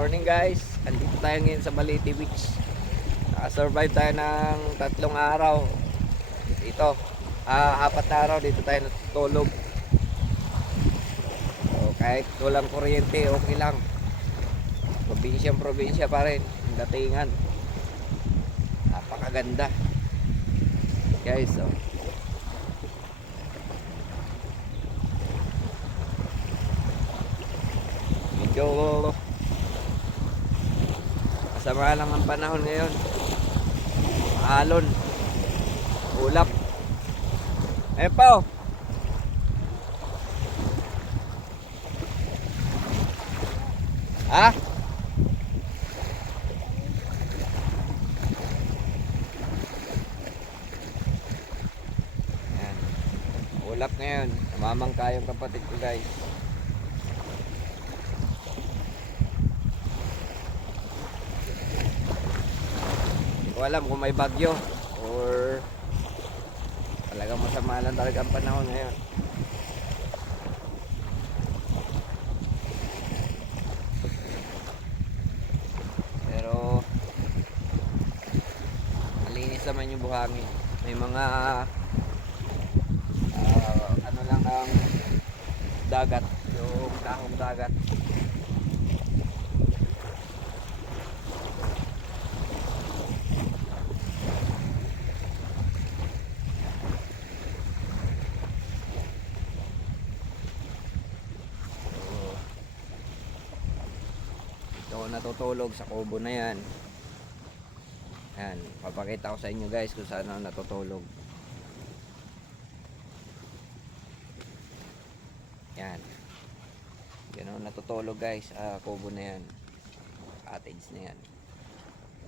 morning guys. Andito tayo ngayon sa Balete Beach. Nakasurvive tayo ng tatlong araw. Dito. Ah, apat araw dito tayo natutulog. So, kahit walang kuryente, okay lang. Probinsyang probinsya pa rin. Ang datingan. Napakaganda. Guys, oh. Medyo masama lang ang panahon ngayon. Alon. Ulap. Eh pa. Ha? Yan. Ulap ngayon. Mamangka yung kapatid ko guys. Ko alam kung may bagyo or talagang masama lang talaga ang panahon ngayon. Pero malinis naman yung buhangin. May mga ah, ano lang ang dagat, yung dahong dagat. So, ito ako natutulog sa kubo na yan. Yan, papakita ko sa inyo guys kung saan ako natutulog. Yan. Ganun natutulog guys, sa kubo na yan. Cottage na yan.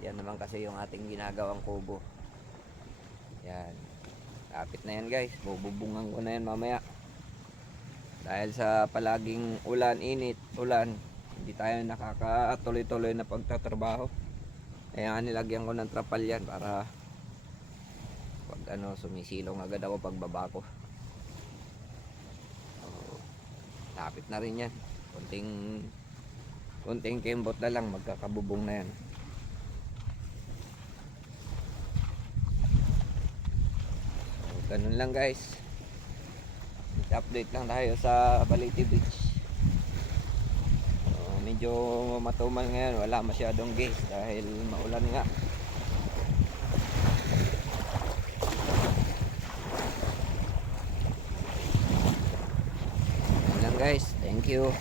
Yan naman kasi yung ating ginagawang kubo. Yan. Kapit na yan guys, bububungan ko na yan mamaya. Dahil sa palaging ulan, init, ulan, hindi tayo nakakatuloy-tuloy na pagtatrabaho. Kaya nilagyan ko ng trapal yan para pag ano, sumisilong agad ako pagbaba ko. So, lapit na rin yan. Kunting kunting kembot na lang, magkakabubong na yan. So, ganun lang guys. Update lang tayo sa Balete Beach. Medyo matumal ngayon, wala masyadong gas dahil maulan nga. Yan guys, thank you.